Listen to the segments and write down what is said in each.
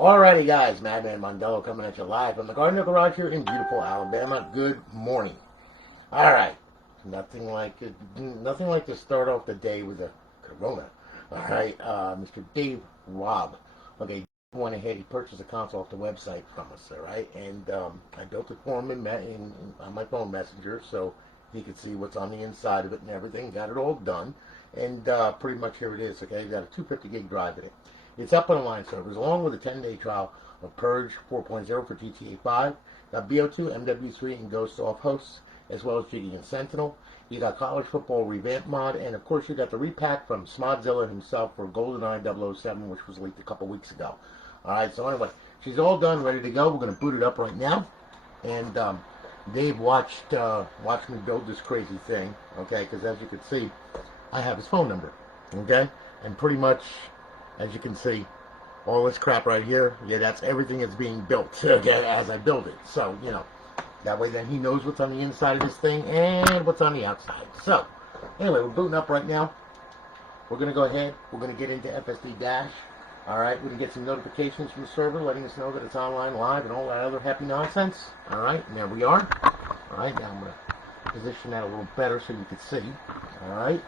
Alrighty guys, Madman Mondello coming at you live from the Garden Garage here in beautiful Alabama. Good morning. Alright, nothing like to start off the day with a Corona. Alright, Mr. Dave Robb. Okay, he went ahead, he purchased a console off the website from us, alright? And I built it for him on my phone messenger so he could see what's on the inside of it and everything. Got it all done. And pretty much here it is, okay? Got a 250 gig drive in it. It's up on online servers, along with a 10-day trial of Purge 4.0 for GTA 5. Got Bo2, MW3, and Ghost offhosts, as well as Jiggy and Sentinel. You got college football revamped mod, and of course you got the repack from Smodzilla himself for Goldeneye 007, which was leaked a couple weeks ago. Alright, so anyway, she's all done, ready to go. We're going to boot it up right now. And Dave watched me build this crazy thing, okay, because as you can see, I have his phone number, okay, and pretty much, as you can see, all this crap right here, yeah, that's everything that's being built, okay, as I build it. So, you know, that way then he knows what's on the inside of this thing and what's on the outside. So, anyway, we're booting up right now. We're going to go ahead. We're going to get into FSD Dash. Alright, we're going to get some notifications from the server letting us know that it's online live and all that other happy nonsense. Alright, and there we are. Alright, now I'm going to position that a little better so you can see. Alright.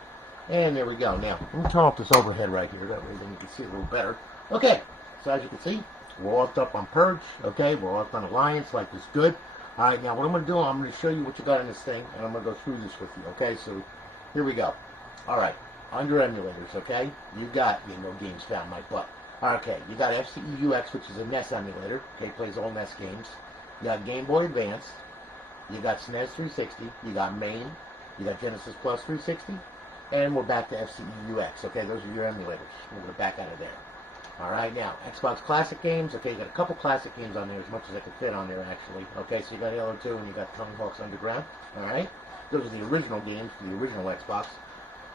And there we go. Now, let me turn off this overhead right here. That way then you can see a little better. Okay, so as you can see, we're all up on Purge. Okay, we're all up on Alliance. Life is good. Alright, now what I'm going to do, I'm going to show you what you got in this thing, and I'm going to go through this with you. Okay, so here we go. Alright, under emulators, okay, you got, no games found my butt. Okay, you got FCEUX, which is a NES emulator. Okay, plays all NES games. You got Game Boy Advance. You got SNES 360. You got MAME. You got Genesis Plus 360. And we're back to FCEUX. Okay, those are your emulators. We're going to back out of there. Alright, now, Xbox Classic games. Okay, you got a couple classic games on there, as much as I could fit on there, actually. Okay, so you got Halo 2 and you got Tony Hawk's Underground. Alright, those are the original games for the original Xbox.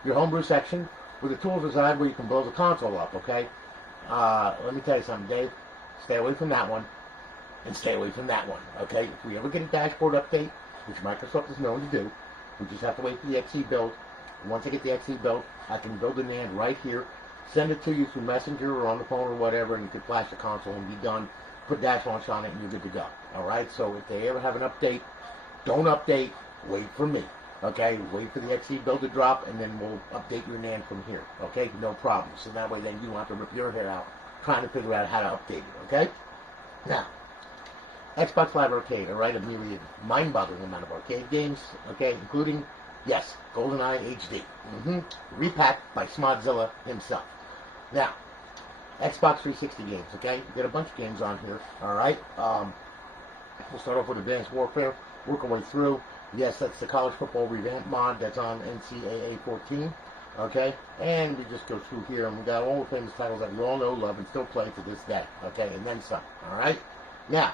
Your homebrew section, where the tools reside, where you can build the console up, okay? Let me tell you something, Dave. Stay away from that one, and stay away from that one, okay? If we ever get a dashboard update, which Microsoft is known to do, we just have to wait for the XE build. Once I get the XE built, I can build a NAND right here, send it to you through Messenger or on the phone or whatever, and you can flash the console and be done. Put Dash Launch on it, and you're good to go. Alright, so if they ever have an update, don't update, wait for me. Okay, wait for the XE build to drop, and then we'll update your NAND from here. Okay, no problem. So that way then you don't have to rip your hair out trying to figure out how to update it. Okay? Now, Xbox Live Arcade, alright, a myriad, mind-boggling amount of arcade games, okay, including, yes, Goldeneye HD. Repack by Smodzilla himself. Now, Xbox 360 games, okay? You got a bunch of games on here, alright? We'll start off with Advanced Warfare, work our way through. Yes, that's the college football revamp mod that's on NCAA 14, okay? And we just go through here, and we got all the famous titles that we all know, love, and still play to this day, okay? And then some, alright? Now,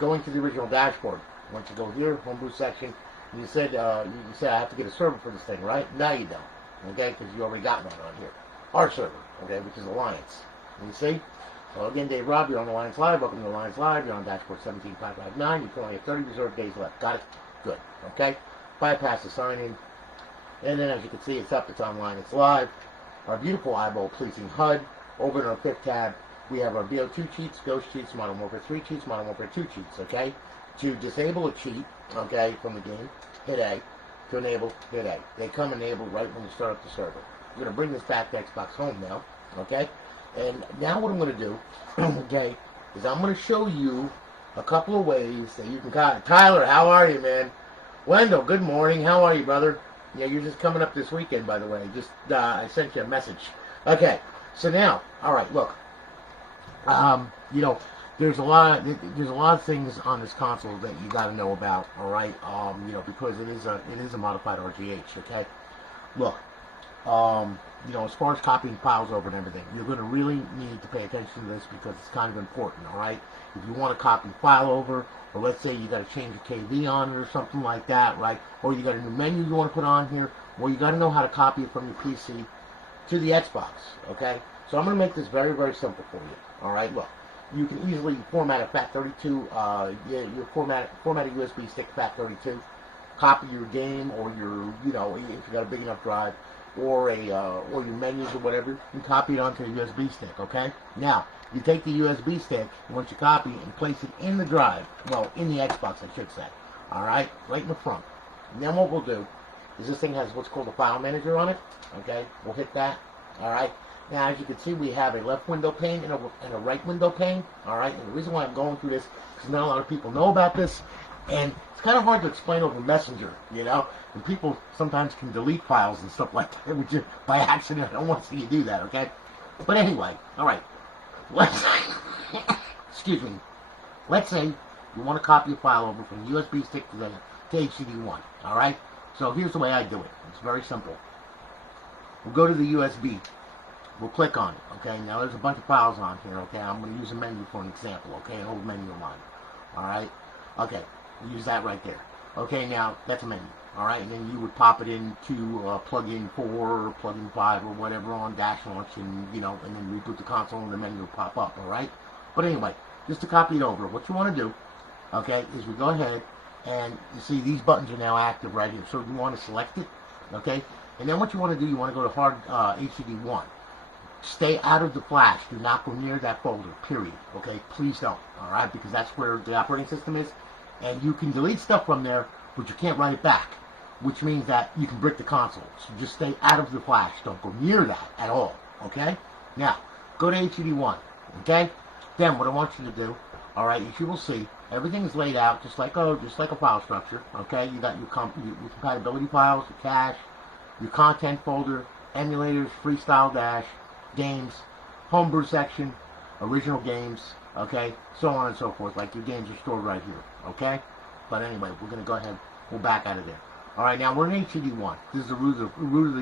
going to the original dashboard. Once you go here, homebrew section, you said I have to get a server for this thing, right? No, you don't, okay? Because you already got one on here. Our server, okay, which is Alliance. You see? Well, again, Dave Robb, you're on Alliance Live. Welcome to Alliance Live. You're on dashboard 17559. You currently have 30 reserved days left. Got it? Good. Okay? Bypass the sign-in. And then, as you can see, it's up. It's online. It's live. Our beautiful eyeball-pleasing HUD. Over in our fifth tab, we have our Bo2 cheats, Ghost cheats, Modern Warfare 3 cheats, Modern Warfare 2 cheats, okay? To disable a cheat, okay, from the game, hit A. To enable, hit A. They come enabled right when you start up the server. We're going to bring this back to Xbox Home now, okay? And now what I'm going to do, okay, is I'm going to show you a couple of ways that you can... Tyler, how are you, man? Wendell, good morning. How are you, brother? Yeah, you're just coming up this weekend, by the way. Just, I sent you a message. Okay, so now, all right, look. You know, there's a lot of things on this console that you got to know about, all right? You know, because it is a modified RGH, okay? Look, you know, as far as copying files over and everything, you're going to really need to pay attention to this because it's kind of important, all right? If you want to copy file over, or let's say you got to change a KV on it or something like that, right? Or you got a new menu you want to put on here, or you got to know how to copy it from your PC to the Xbox, okay? So I'm going to make this very, very simple for you, all right? Look, you can easily format a FAT32, you format a USB stick FAT32, copy your game or your, you know, if you got a big enough drive, or your menus or whatever, you copy it onto a USB stick, okay? Now, you take the USB stick, once you copy it, and place it in the drive, well, in the Xbox, I should say, alright? Right in the front. And then what we'll do is this thing has what's called a file manager on it, okay? We'll hit that, alright? Now, as you can see, we have a left window pane and a right window pane, alright? And the reason why I'm going through this, because not a lot of people know about this, and it's kind of hard to explain over Messenger, you know? And people sometimes can delete files and stuff like that, which is by accident. I don't want to see you do that, okay? But anyway, alright. Let's excuse me. Let's say you want to copy a file over from USB stick to HDD1, alright? So here's the way I do it. It's very simple. We'll go to the USB. We'll click on it, okay? Now there's a bunch of files on here, okay? I'm going to use a menu for an example, okay? An old menu of mine, alright? Okay, we'll use that right there. Okay, now that's a menu, alright? And then you would pop it into plug-in 4 or plug-in 5 or whatever on dash launch, and you know, and then reboot the console and the menu will pop up, alright? But anyway, just to copy it over, what you want to do, okay, is we go ahead and you see these buttons are now active right here. So you want to select it, okay? And then what you want to do, you want to go to hard HDD1. Stay out of the flash. Do not go near that folder, period. Okay? Please don't. Alright? Because that's where the operating system is. And you can delete stuff from there, but you can't write it back. Which means that you can brick the console. So just stay out of the flash. Don't go near that at all. Okay? Now, go to HDD1. Okay? Then what I want you to do, alright, as you will see, everything is laid out just like a file structure. Okay? You got your compatibility files, your cache, your content folder, emulators, freestyle dash, games, homebrew section, original games, okay, so on and so forth. Like your games are stored right here, okay? But anyway, we're going to go ahead, we'll back out of there. Alright, now we're in HDD1. This is the root of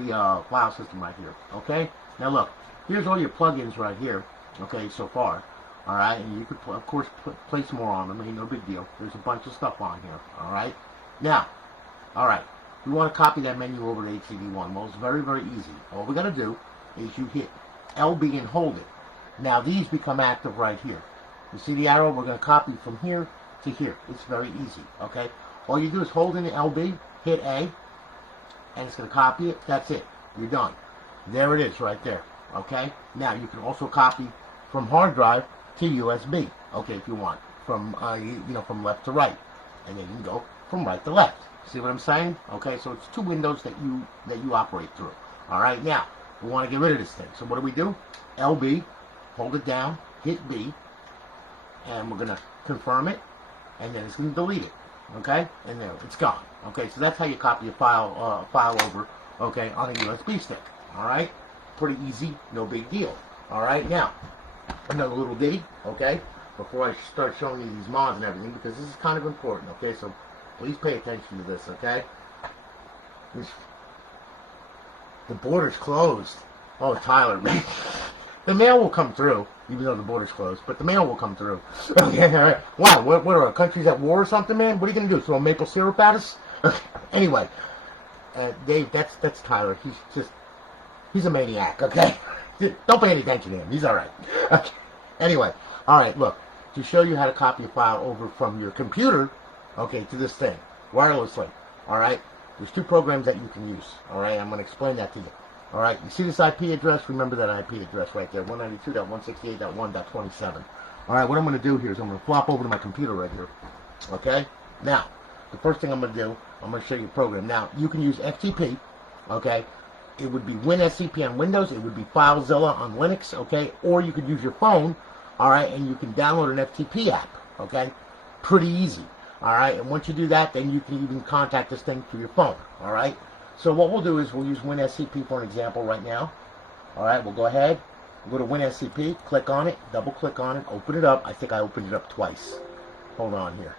the file system right here, okay? Now look, here's all your plugins right here, okay, so far. Alright, and you could, of course, place more on them. I mean, no big deal. There's a bunch of stuff on here, alright? Now, alright, we want to copy that menu over to HDD1. Well, it's very, very easy. All we got to do is you hit LB and hold it. Now these become active right here. You see the arrow? We're going to copy from here to here. It's very easy, okay? All you do is hold in the LB, hit A, and it's going to copy it. That's it. You're done. There it is right there, okay? Now you can also copy from hard drive to USB, okay, if you want, from from left to right, and then you can go from right to left. See what I'm saying? Okay, so it's two windows that you operate through. All right, now we want to get rid of this thing. So what do? LB, hold it down, hit B, and we're gonna confirm it, and then it's gonna delete it. Okay, and there it's gone. Okay, so that's how you copy a file over. Okay, on a USB stick. All right, pretty easy, no big deal. All right, now another little ditty. Okay, before I start showing you these mods and everything, because this is kind of important. Okay, so please pay attention to this. Okay, the border's closed. Oh, Tyler, man. The mail will come through, even though the border's closed, but the mail will come through. Okay, all right. Wow, what are our countries at war or something, man? What are you going to do, throw maple syrup at us? Anyway, Dave, that's Tyler. He's a maniac, okay? Don't pay any attention to him. He's all right. Okay. Anyway, all right, look, to show you how to copy a file over from your computer, okay, to this thing, wirelessly, all right? There's two programs that you can use, all right? I'm going to explain that to you. All right, you see this IP address? Remember that IP address right there, 192.168.1.27. All right, what I'm going to do here is I'm going to flop over to my computer right here. Okay? Now, the first thing I'm going to do, I'm going to show you a program. Now, you can use FTP, okay? It would be WinSCP on Windows. It would be FileZilla on Linux, okay? Or you could use your phone, all right, and you can download an FTP app, okay? Pretty easy, all right? And once you do that, then you can even contact this thing through your phone, all right? So what we'll do is we'll use WinSCP for an example right now. All right, we'll go ahead, go to WinSCP, click on it, double click on it, open it up. I think I opened it up twice. Hold on here.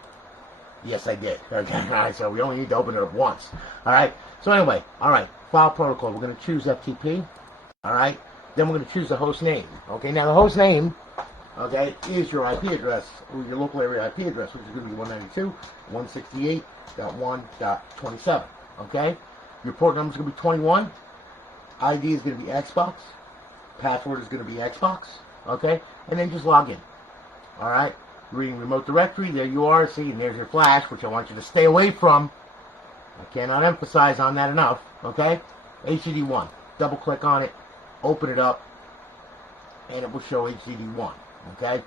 Yes, I did. Okay, all right, so we only need to open it up once. All right, so anyway, all right, file protocol. We're going to choose FTP. All right, then we're going to choose the host name. Okay, now the host name, okay, is your IP address, or your local area IP address, which is going to be 192.168.1.27. Okay. Your port number is going to be 21. ID is going to be Xbox. Password is going to be Xbox. Okay? And then just log in. Alright? Reading remote directory. There you are. See, and there's your flash, which I want you to stay away from. I cannot emphasize on that enough. Okay? HDD1. double click on it, open it up, and it will show HDD1. Okay?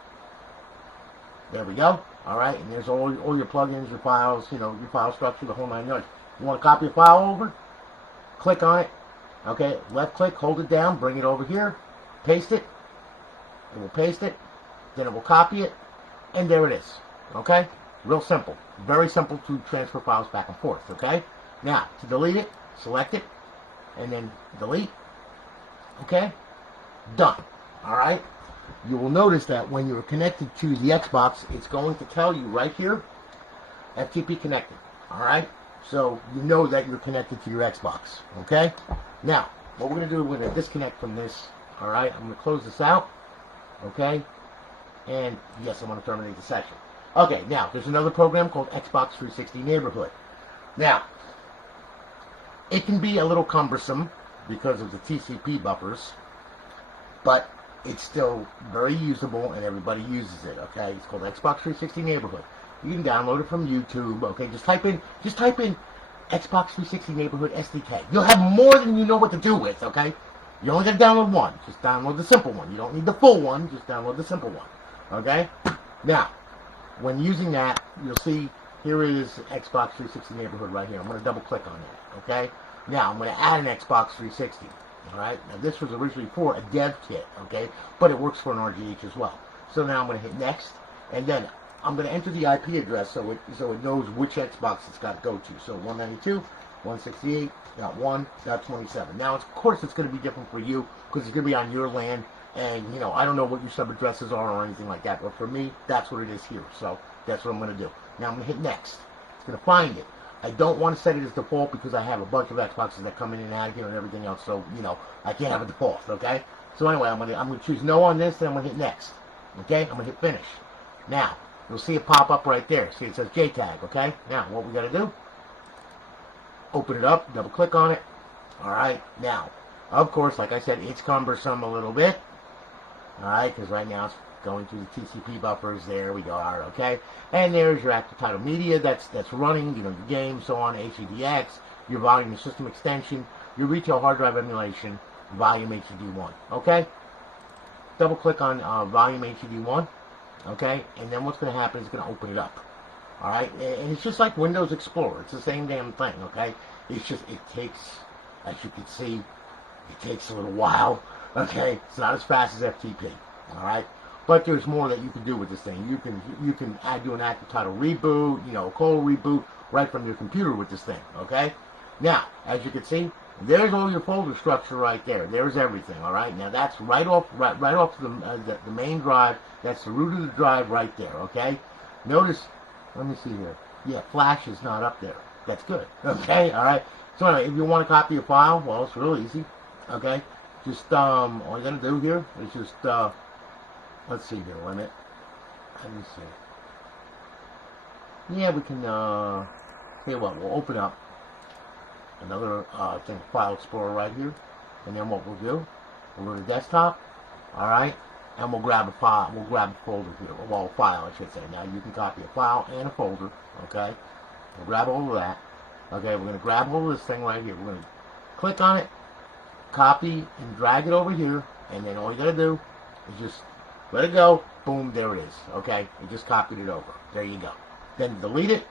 There we go. Alright, and there's all your plugins, your files, you know, your file structure, the whole 9 yards. You want to copy a file over? Click on it. Okay, left click, hold it down, bring it over here, paste it. It will paste it, then it will copy it, and there it is. Okay? Real simple. Very simple to transfer files back and forth. Okay? Now, to delete it, select it, and then delete. Okay? Done. Alright? You will notice that when you're connected to the Xbox, it's going to tell you right here, FTP connected. Alright? So you know that you're connected to your Xbox. Okay? Now, what we're going to do, we're going to disconnect from this. Alright? I'm going to close this out. Okay? And yes, I'm going to terminate the session. Okay, now, there's another program called Xbox 360 Neighborhood. Now, it can be a little cumbersome because of the TCP buffers, but it's still very usable and everybody uses it, okay? It's called Xbox 360 Neighborhood. You can download it from YouTube, okay? Just type in Xbox 360 Neighborhood SDK. You'll have more than you know what to do with, okay? You only got to download one. Just download the simple one. You don't need the full one. Just download the simple one, okay? Now, when using that, you'll see here is Xbox 360 Neighborhood right here. I'm going to double click on it, okay? Now, I'm going to add an Xbox 360, all right? Now, this was originally for a dev kit, okay? But it works for an RGH as well. So now I'm going to hit next, and then I'm going to enter the IP address so it knows which Xbox it's got to go to. So 192.168.1.27. Now, of course, it's going to be different for you because it's going to be on your LAN. And, you know, I don't know what your sub-addresses are or anything like that. But for me, that's what it is here. So that's what I'm going to do. Now I'm going to hit next. It's going to find it. I don't want to set it as default because I have a bunch of Xboxes that come in and out of here and everything else. So, you know, I can't have a default, okay? So anyway, I'm going to choose no on this, and I'm going to hit next. Okay? I'm going to hit finish. Now, you'll see it pop up right there. See, it says GtaV, okay? Now, what we got to do, open it up, double click on it. All right? Now, of course, like I said, it's cumbersome a little bit. Alright, because right now it's going through the TCP buffers. There we go. Alright, okay. And there's your active title media that's running, you know, your game, so on, HDX, your volume and system extension, your retail hard drive emulation, volume HDD1. Okay? Double click on volume HDD1. Okay? And then what's going to happen is it's going to open it up. Alright? And it's just like Windows Explorer. It's the same damn thing. Okay? It's just, it takes, as you can see, it takes a little while. Okay, it's not as fast as FTP, all right? But there's more that you can do with this thing. You can do an active title reboot, you know, cold reboot right from your computer with this thing, okay? Now, as you can see, there's all your folder structure right there. There's everything, all right? Now that's right off the main drive. That's the root of the drive right there, okay? Notice, let me see here. Yeah, Flash is not up there. That's good, okay? All right. So anyway, if you want to copy a file, well, it's real easy, okay? Just, all you gotta do here is just, let's see here, limit. Let me see. Yeah, we can, tell you what, we'll open up another, thing, File Explorer right here. And then what we'll do, we'll go to desktop, alright, and we'll grab a file, we'll grab a folder here, well, a file, I should say. Now, you can copy a file and a folder, okay? We'll grab all of that. Okay, we're gonna grab hold of this thing right here. We're gonna click on it, copy and drag it over here, and then all you gotta do is just let it go. Boom, there it is. Okay, you just copied it over. There you go. Then delete it.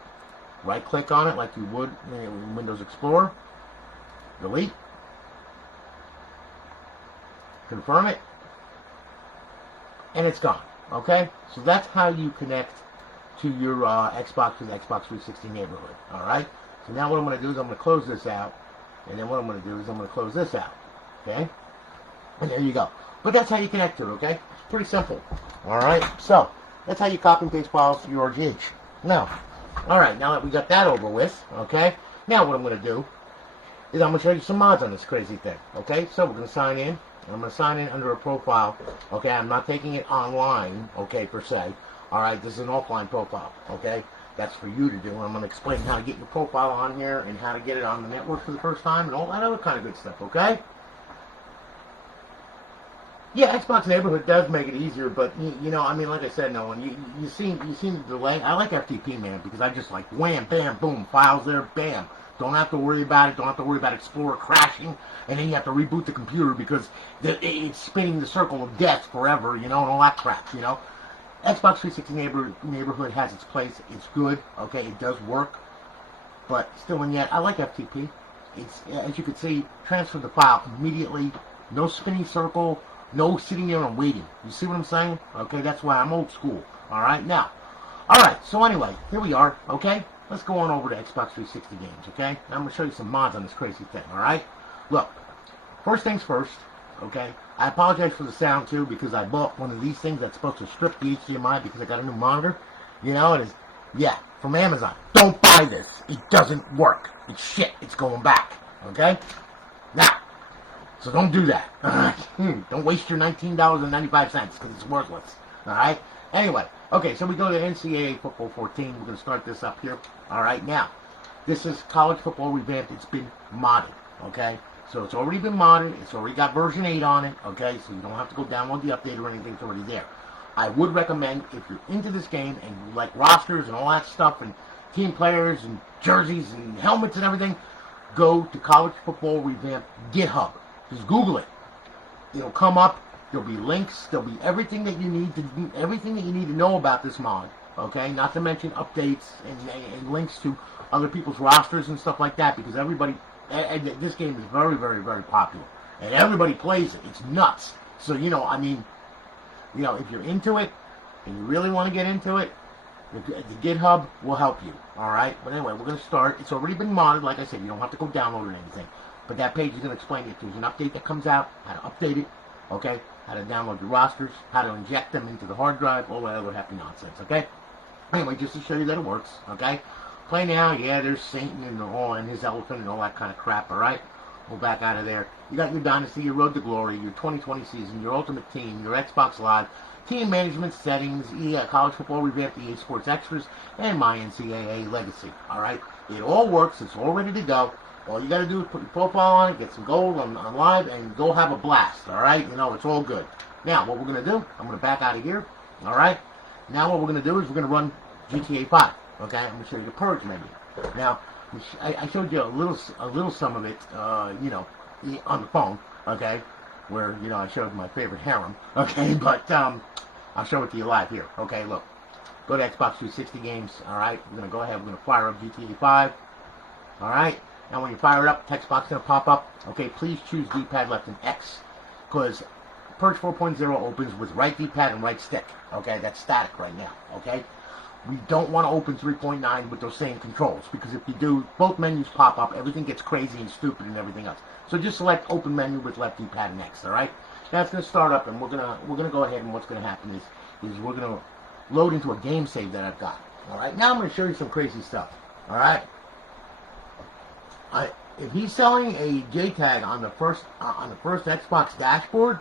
Right click on it like you would in Windows Explorer. Delete. Confirm it. And it's gone. Okay, so that's how you connect to your Xbox with Xbox 360 Neighborhood. Alright, so now what I'm going to do is I'm going to close this out, and then what I'm going to do is I'm going to close this out. Okay? And there you go. But that's how you connect to it, okay? It's pretty simple. Alright? So, that's how you copy and paste files to your RGH. Now, alright, now that we got that over with, okay? Now what I'm going to do is I'm going to show you some mods on this crazy thing. Okay? So, we're going to sign in. I'm going to sign in under a profile. Okay? I'm not taking it online, okay, per se. Alright? This is an offline profile. Okay? That's for you to do. I'm going to explain how to get your profile on here and how to get it on the network for the first time and all that other kind of good stuff. Okay? Yeah, Xbox Neighborhood does make it easier, but you know, I mean, like I said, Nolan, you seen the delay. I like FTP, man, because I just like wham, bam, boom, files there, bam, Don't have to worry about it. Don't have to worry about Explorer crashing, and then you have to reboot the computer because it's spinning the circle of death forever, you know, and all that crap, you know. Xbox 360 neighborhood has its place. It's good, okay, it does work, but still and yet, I like FTP. It's, as you can see, transfer the file immediately, no spinning circle, no sitting there and waiting. You see what I'm saying? Okay, that's why I'm old school, alright? Now, alright, so anyway, here we are, okay? Let's go on over to Xbox 360 games, okay? I'm going to show you some mods on this crazy thing, alright? Look, first things first, okay? I apologize for the sound, too, because I bought one of these things that's supposed to strip the HDMI because I got a new monitor. You know, it is, yeah, from Amazon. Don't buy this. It doesn't work. It's shit. It's going back, okay? Now, so don't do that. Don't waste your $19.95 because it's worthless, alright? Anyway, okay, so we go to NCAA Football 14. We're going to start this up here. Alright, now, this is College Football Revamped. It's been modded, okay? So it's already been modded. It's already got version 8 on it, okay? So you don't have to go download the update or anything. It's already there. I would recommend, if you're into this game and you like rosters and all that stuff and team players and jerseys and helmets and everything, go to College Football Revamped GitHub. Just Google it. It'll come up. There'll be links. There'll be everything that you need to know about this mod. Okay, not to mention updates and links to other people's rosters and stuff like that, because everybody, this game is very, very, very popular, and everybody plays it. It's nuts. So you know, I mean, you know, if you're into it and you really want to get into it, the GitHub will help you. All right. But anyway, we're gonna start. It's already been modded. Like I said, you don't have to go download it or anything. But that page is going to explain if there's an update that comes out, how to update it, okay, how to download your rosters, how to inject them into the hard drive, all that other happy nonsense, okay? Anyway, just to show you that it works, okay? Play now, yeah, there's Satan and his elephant and all that kind of crap, all right? We'll back out of there. You got your Dynasty, your Road to Glory, your 2020 season, your Ultimate Team, your Xbox Live, team management settings, College Football Revamped, EA Sports Extras, and my NCAA Legacy, all right? It all works. It's all ready to go. All you got to do is put your profile on it, get some gold on live, and go have a blast, all right? You know, it's all good. Now, what we're going to do, I'm going to back out of here, all right? Now, what we're going to do is we're going to run GTA 5, okay? I'm going to show you the Purge menu. Now, I showed you a little some of it, you know, on the phone, okay? Where, you know, I showed my favorite harem, okay? But I'll show it to you live here, okay? Look, go to Xbox 360 games, all right? We're going to go ahead, we're going to fire up GTA 5, all right? Now when you fire it up, text box is going to pop up. Okay, please choose D-pad left and X, because Purge 4.0 opens with right D-pad and right stick. Okay, that's static right now. Okay, we don't want to open 3.9 with those same controls, because if you do, both menus pop up, everything gets crazy and stupid and everything else. So just select open menu with left D-pad and X. All right, now it's going to start up, and we're gonna go ahead, and what's going to happen is we're going to load into a game save that I've got. All right, now I'm going to show you some crazy stuff. All right. If he's selling a JTAG on the first Xbox dashboard,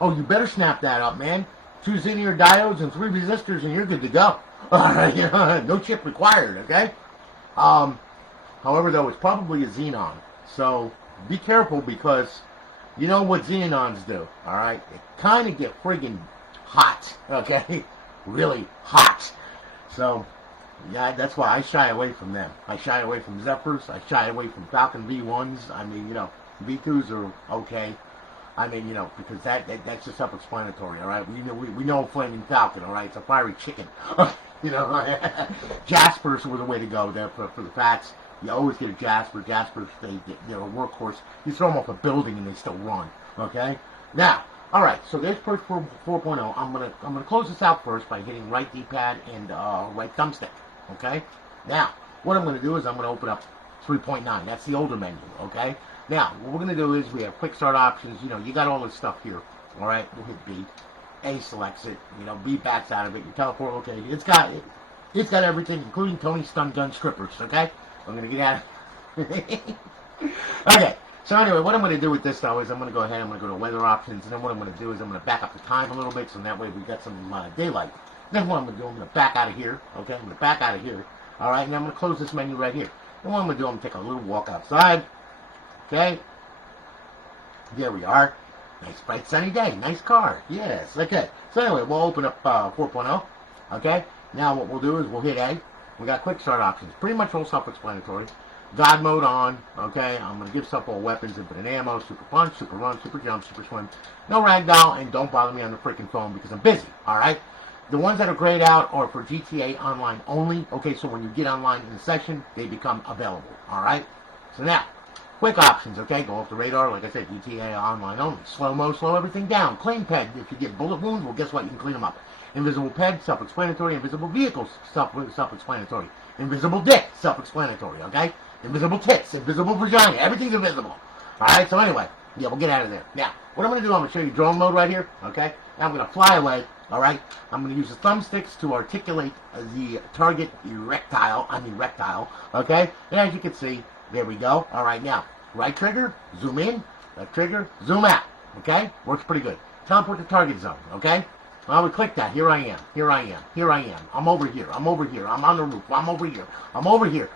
oh, you better snap that up, man. 2 linear diodes and 3 resistors, and you're good to go. All right, no chip required. Okay. However, though, it's probably a xenon, so be careful, because you know what xenons do. All right, they kind of get friggin' hot. Okay, really hot. So. Yeah, that's why I shy away from them. I shy away from Zephyrs. I shy away from Falcon V1s. I mean, you know, V2s are okay. I mean, you know, because that's just self-explanatory, all right? We know Flaming Falcon, all right? It's a fiery chicken. You know, Jaspers were the way to go there for the fats. You always get a Jasper. Jaspers, they're a workhorse. You throw them off a building and they still run, okay? Now, all right, so there's Purge 4.0. I'm gonna close this out first by hitting right D-pad and right thumbstick. Okay, now what I'm going to do is I'm going to open up 3.9. That's the older menu. Okay, now what we're going to do is we have quick start options. You know, you got all this stuff here. All right, we'll hit B. A selects it. You know, B backs out of it. You teleport. Okay, it's got everything, including Tony's stun gun strippers. Okay, I'm going to get out of Okay, so anyway, what I'm going to do with this though is I'm going to go ahead. I'm going to go to weather options, and then what I'm going to do is I'm going to back up the time a little bit, so that way we got some daylight. Then what I'm going to do, I'm going to back out of here. Okay, I'm going to back out of here. All right, and I'm going to close this menu right here. And what I'm going to do, I'm going to take a little walk outside. Okay, there we are. Nice bright sunny day. Nice car. Yes. Okay. So anyway, we'll open up 4.0. Okay. Now what we'll do is we'll hit A. We got quick start options. Pretty much all self-explanatory. God mode on, okay? I'm going to give stuff all weapons, infinite ammo, super punch, super run, super jump, super swim. No ragdoll, and don't bother me on the freaking phone because I'm busy, alright? The ones that are grayed out are for GTA Online only, okay? So when you get online in the session, they become available, alright? So now, quick options, okay? Go off the radar, like I said, GTA Online only. Slow-mo, slow everything down. Clean ped, if you get bullet wounds, well, guess what? You can clean them up. Invisible ped, self-explanatory. Invisible vehicles, self-explanatory. Invisible dick, self-explanatory, okay? Invisible tits, invisible vagina, everything's invisible. Alright, so anyway, yeah, we'll get out of there. Now, what I'm going to do, I'm going to show you drone mode right here, okay? Now I'm going to fly away, alright? I'm going to use the thumbsticks to articulate the target erectile, okay? And as you can see, there we go. Alright, now, right trigger, zoom in, left trigger, zoom out, okay? Works pretty good. Teleport to target zone, okay? I would click that. Here I am. Here I am. Here I am. I'm over here. I'm over here. I'm on the roof. I'm over here. I'm over here.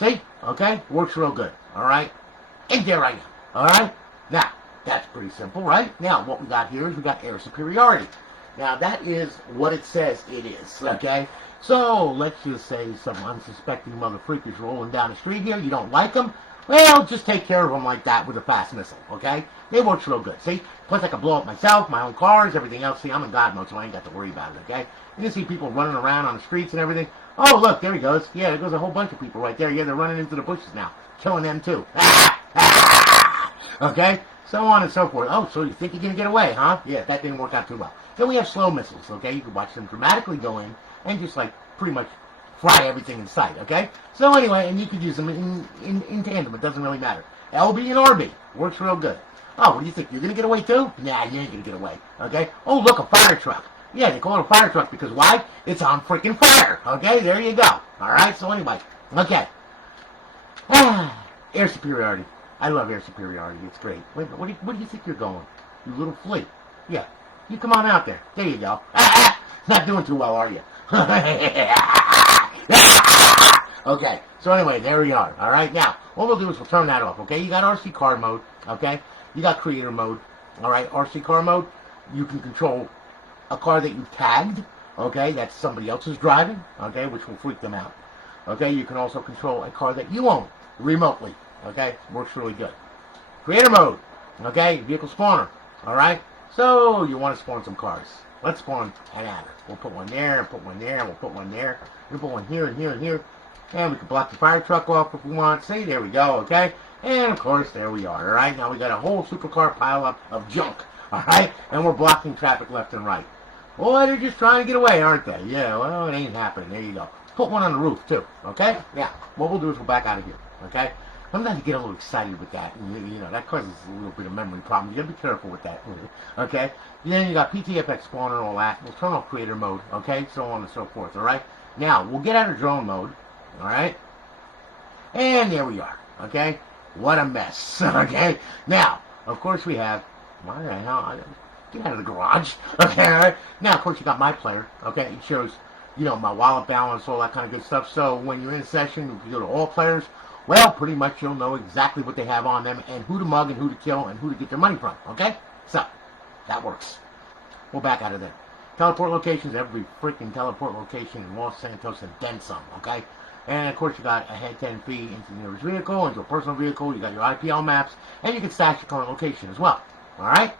See? Okay? Works real good. Alright? And there I am. Alright? Now, that's pretty simple, right? Now, what we got here is we got air superiority. Now, that is what it says it is. Okay? So, let's just say some unsuspecting mother freak is rolling down the street here. You don't like them? Well, just take care of them like that with a fast missile, okay? It works real good, see? Plus, I can blow up myself, my own cars, everything else. See, I'm in God mode, so I ain't got to worry about it, okay? You can see people running around on the streets and everything. Oh, look, there he goes. Yeah, there goes a whole bunch of people right there. Yeah, they're running into the bushes now. Killing them, too. Okay? So on and so forth. Oh, so you think you're going to get away, huh? Yeah, that didn't work out too well. Then we have slow missiles, okay? You can watch them dramatically go in and just, like, pretty much fry everything in sight, okay? So anyway, and you could use them in tandem. It doesn't really matter. LB and RB. Works real good. Oh, what do you think? You're going to get away too? Nah, you ain't going to get away, okay? Oh, look, a fire truck. Yeah, they call it a fire truck because why? It's on freaking fire, okay? There you go. All right, so anyway, okay. Air superiority. I love air superiority. It's great. Wait, where do you think you're going? You little flea. Yeah, you come on out there. There you go. Not doing too well, are you? Okay, so anyway, there we are. All right, now, what we'll do is we'll turn that off, okay? You got RC car mode, okay? You got creator mode, all right? RC car mode, you can control a car that you've tagged, okay? That's somebody else's driving, okay? Which will freak them out, okay? You can also control a car that you own remotely, okay? Works really good. Creator mode, okay? Vehicle spawner, all right? So, you want to spawn some cars. Let's spawn an adder. We'll put one there, and put one there, and we'll put one there. We'll put one here, and here, and here. And we can block the fire truck off if we want. See, there we go, okay? And, of course, there we are, all right? Now we got a whole supercar pileup of junk, all right? And we're blocking traffic left and right. Boy, they're just trying to get away, aren't they? Yeah, well, it ain't happening. There you go. Put one on the roof, too, okay? Now, what we'll do is we'll back out of here, okay? Sometimes you get a little excited with that, and, you know, that causes a little bit of memory problem. You gotta be careful with that, okay? Then you got PTFX spawner and all that. We'll turn off creator mode, okay? So on and so forth, all right? Now, we'll get out of drone mode, all right? And there we are, okay? What a mess, okay? Now, of course we have, why the hell, get out of the garage, okay, all right? Now, of course, you got my player, okay? It shows, you know, my wallet balance, all that kind of good stuff. So when you're in session, if you go to all players, well, pretty much you'll know exactly what they have on them and who to mug and who to kill and who to get their money from, okay? So, that works. We'll back out of there. Teleport locations, every freaking teleport location in Los Santos and then some, okay? And, of course, you got a head 10 feet into the nearest vehicle, into a personal vehicle. You got your IPL maps, and you can stash your current location as well, all right?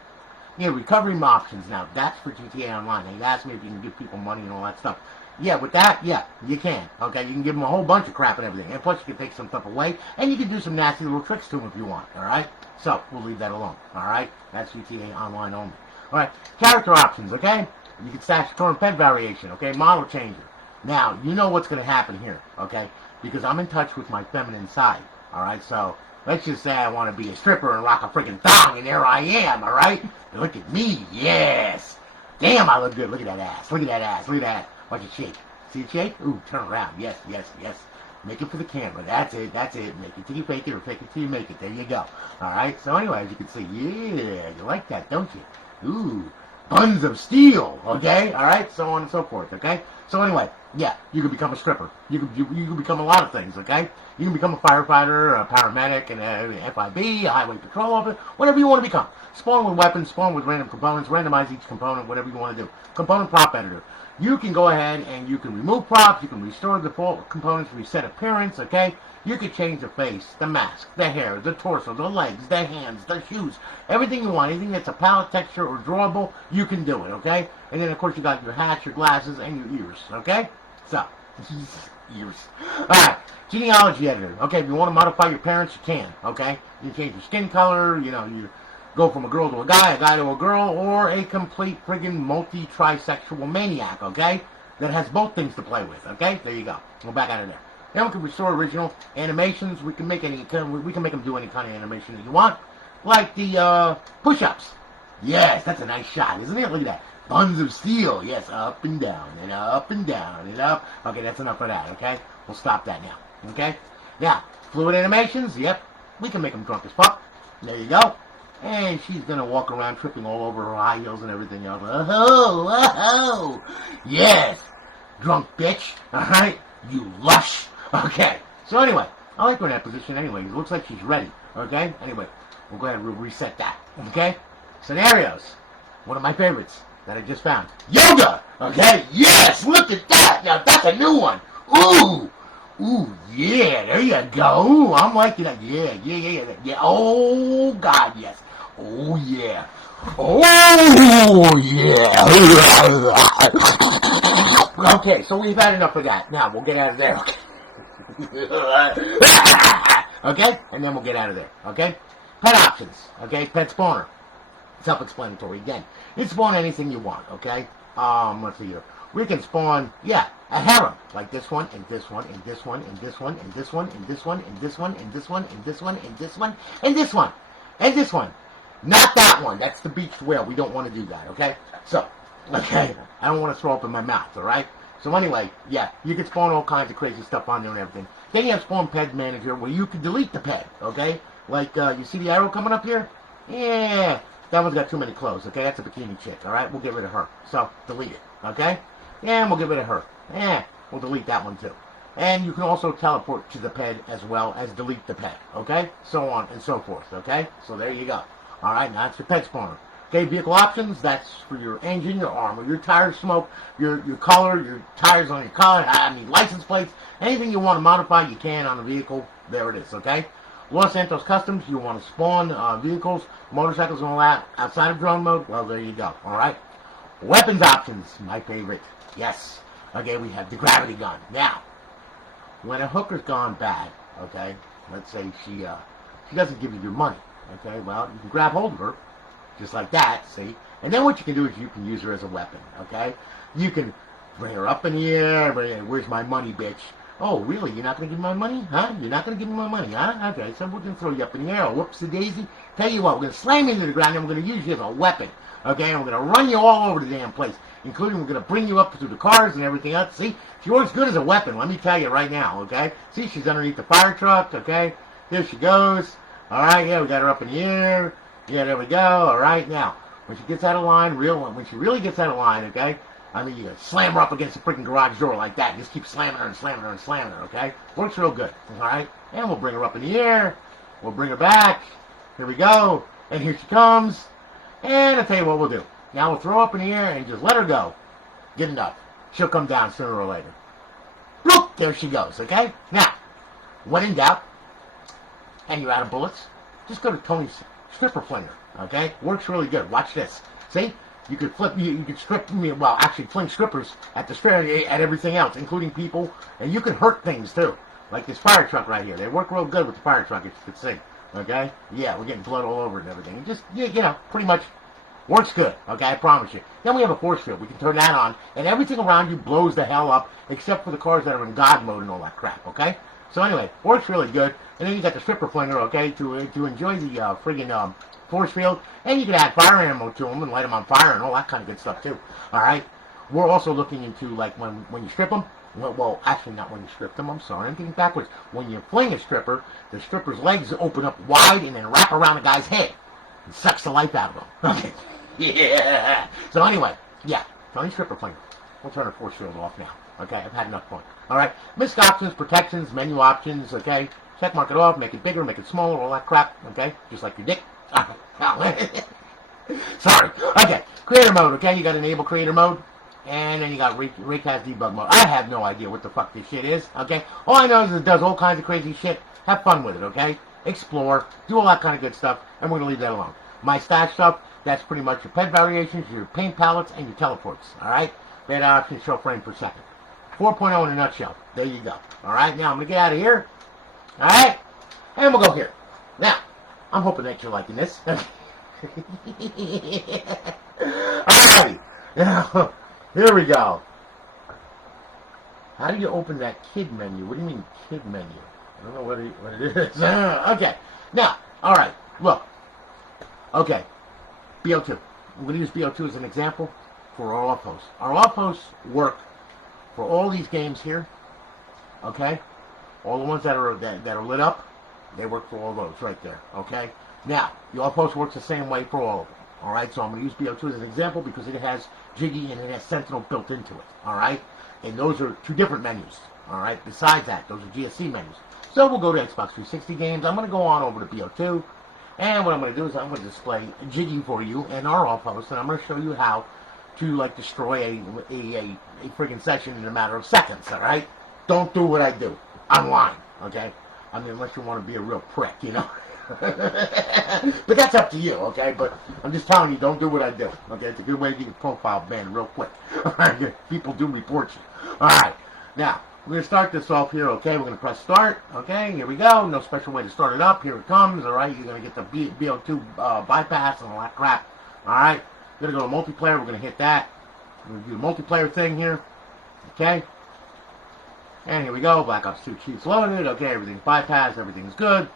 Yeah, recovery options. Now, that's for GTA Online. They asked me if you can give people money and all that stuff. Yeah, with that, yeah, you can. Okay, you can give them a whole bunch of crap and everything. And plus, you can take some stuff away, and you can do some nasty little tricks to them if you want, all right? So, we'll leave that alone, all right? That's GTA Online only. All right, character options, okay? You can stash current pet variation, okay? Model changer. Now, you know what's going to happen here, okay? Because I'm in touch with my feminine side, all right? So, let's just say I want to be a stripper and rock a freaking thong, and there I am, all right? Look at me, yes! Damn, I look good. Look at that ass. Look at that ass. Look at that. Watch it shake. See it shake? Ooh, turn around. Yes, yes, yes. Make it for the camera. That's it. That's it. Make it till you fake it or fake it till you make it. There you go. All right. So anyway, as you can see, yeah, you like that, don't you? Ooh, buns of steel. Okay. All right. So on and so forth. Okay. So anyway, Yeah, you can become a stripper. You can become a lot of things, okay? You can become a firefighter, a paramedic, an FIB, a highway patrol officer, whatever you want to become. Spawn with weapons, spawn with random components, randomize each component, whatever you want to do. Component prop editor. You can go ahead and you can remove props, you can restore default components, reset appearance, okay? You can change the face, the mask, the hair, the torso, the legs, the hands, the shoes, everything you want. Anything that's a palette texture or drawable, you can do it, okay? And then, of course, you got your hats, your glasses, and your ears, okay? So, ears. Alright, genealogy editor. Okay, if you want to modify your parents, you can, okay? You can change your skin color, you know, you go from a girl to a guy to a girl, or a complete friggin' multi-trisexual maniac, okay? That has both things to play with, okay? There you go. Go back out of there. Then we can restore original animations. We can make them do any kind of animation that you want. Like the push-ups. Yes, that's a nice shot, isn't it? Look at that. Buns of steel. Yes, up and down and up and down and up. Okay, that's enough of that, okay? We'll stop that now, okay? Now, fluid animations. Yep, we can make them drunk as fuck. There you go. And she's going to walk around tripping all over her high heels and everything else. Oh, oh, yes. Drunk bitch. All right? You lush. Okay. So anyway, I like her in that position anyway. It looks like she's ready. Okay? Anyway, we'll go ahead and reset that. Okay? Scenarios. One of my favorites that I just found. Yoga. Okay? Yes. Look at that. Now, that's a new one. Ooh. Ooh, yeah. There you go. Ooh, I'm liking that. Yeah. Oh, God, yes. Oh, yeah. Oh, yeah. Okay, so we've had enough of that. Now, we'll get out of there. Okay? And then we'll get out of there. Okay? Pet options. Okay? Pet spawner. Self-explanatory. Again, you can spawn anything you want. Okay? Let's see here. We can spawn, a harem. Like this one, and this one, and this one, and this one, and this one, and this one, and this one, and this one, and this one, and this one, and this one, and this one. Not that one. That's the beached whale. We don't want to do that, okay? So, okay, I don't want to throw up in my mouth, all right? So anyway, you can spawn all kinds of crazy stuff on there and everything. Then you have Spawn Ped Manager where you can delete the ped, okay? Like, you see the arrow coming up here? Yeah, that one's got too many clothes, okay? That's a bikini chick, all right? We'll get rid of her. So, delete it, okay? Yeah, and we'll get rid of her. Yeah, we'll delete that one too. And you can also teleport to the ped as well as delete the ped, okay? So on and so forth, okay? So there you go. All right, now that's your pet spawner. Okay, vehicle options, that's for your engine, your armor, your tire smoke, your color, your tires on your car, license plates, anything you want to modify, you can on the vehicle. There it is, okay? Los Santos Customs, you want to spawn vehicles, motorcycles, and all that outside of drone mode, well, there you go, all right? Weapons options, my favorite. Yes. Okay, we have the gravity gun. Now, when a hooker's gone bad, okay, let's say she doesn't give you your money, okay, well, you can grab hold of her, just like that, see? And then what you can do is you can use her as a weapon, okay? You can bring her up in the air, where's my money, bitch? Oh, really? You're not going to give me my money? Huh? You're not going to give me my money, huh? Okay, so we're going to throw you up in the air. Whoops-a-daisy. Tell you what, we're going to slam you into the ground and we're going to use you as a weapon, okay? And we're going to run you all over the damn place, including we're going to bring you up through the cars and everything else. See? She works good as a weapon, let me tell you right now, okay? See, she's underneath the fire truck, okay? There she goes. All right, yeah, we got her up in the air. Yeah, there we go. All right, now, when she gets out of line, when she really gets out of line, okay, I mean, you can slam her up against the freaking garage door like that. Just keep slamming her and slamming her and slamming her, okay? Works real good, all right? And we'll bring her up in the air. We'll bring her back. Here we go. And here she comes. And I'll tell you what we'll do. Now we'll throw her up in the air and just let her go. Good enough. She'll come down sooner or later. Look, there she goes, okay? Now, when in doubt, and you're out of bullets, just go to Tony's stripper flinger, okay? Works really good. Watch this. See? You could fling strippers at the at everything else, including people, and you can hurt things too. Like this fire truck right here. They work real good with the fire truck, as you can see. Okay? Yeah, we're getting blood all over it and everything. It just, pretty much works good. Okay, I promise you. Then we have a force field. We can turn that on, and everything around you blows the hell up, except for the cars that are in God mode and all that crap. Okay? So anyway, works really good. And then you got the stripper flinger, okay, to enjoy the friggin' force field. And you can add fire ammo to them and light them on fire and all that kind of good stuff too. All right. We're also looking into like when you strip them. Well, actually not when you strip them. I'm sorry, I'm getting backwards. When you fling a stripper, the stripper's legs open up wide and then wrap around the guy's head. It sucks the life out of him. Okay. Yeah. So anyway, yeah. Tony stripper flinger. We'll turn our force field off now. Okay, I've had enough fun. Alright, missed options, protections, menu options, okay? Check mark it off, make it bigger, make it smaller, all that crap, okay? Just like your dick. Sorry. Okay, creator mode, okay? You got to enable creator mode. And then you got Repack debug mode. I have no idea what the fuck this shit is, okay? All I know is it does all kinds of crazy shit. Have fun with it, okay? Explore, do all that kind of good stuff, and we're going to leave that alone. My stash stuff, that's pretty much your pet variations, your paint palettes, and your teleports, alright? That option show frame per second. 4.0 in a nutshell. There you go. Alright, now I'm going to get out of here. Alright? And we'll go here. Now, I'm hoping that you're liking this. Alrighty. Now, here we go. How do you open that kid menu? What do you mean kid menu? I don't know what it is. Okay. Now, alright. Look. Okay. Bo2. I'm going to use Bo2 as an example for our offhosts. Our offhosts work for all these games here. Okay? All the ones that are lit up, they work for all those right there. Okay? Now, the offhost works the same way for all of them. Alright? So I'm going to use Bo2 as an example because it has Jiggy and it has Sentinel built into it. Alright? And those are two different menus. Alright? Besides that, those are GSC menus. So we'll go to Xbox 360 games. I'm going to go on over to Bo2. And what I'm going to do is I'm going to display Jiggy for you and our offhost. And I'm going to show you how to, like, destroy a friggin' session in a matter of seconds. Alright? Don't do what I do. Online. Okay? I mean, unless you want to be a real prick, you know? But that's up to you, okay? But I'm just telling you, don't do what I do, okay? It's a good way to get your profile banned real quick. People do report you. Alright, now, we're going to start this off here, okay? We're going to press start, okay? Here we go. No special way to start it up. Here it comes, alright? You're going to get the Bo2 bypass and all that crap, alright? We're going to go to multiplayer. We're going to hit that. We're going to do the multiplayer thing here, okay? And here we go. Black Ops 2 cheats loaded, okay? Everything's bypassed. Everything's good.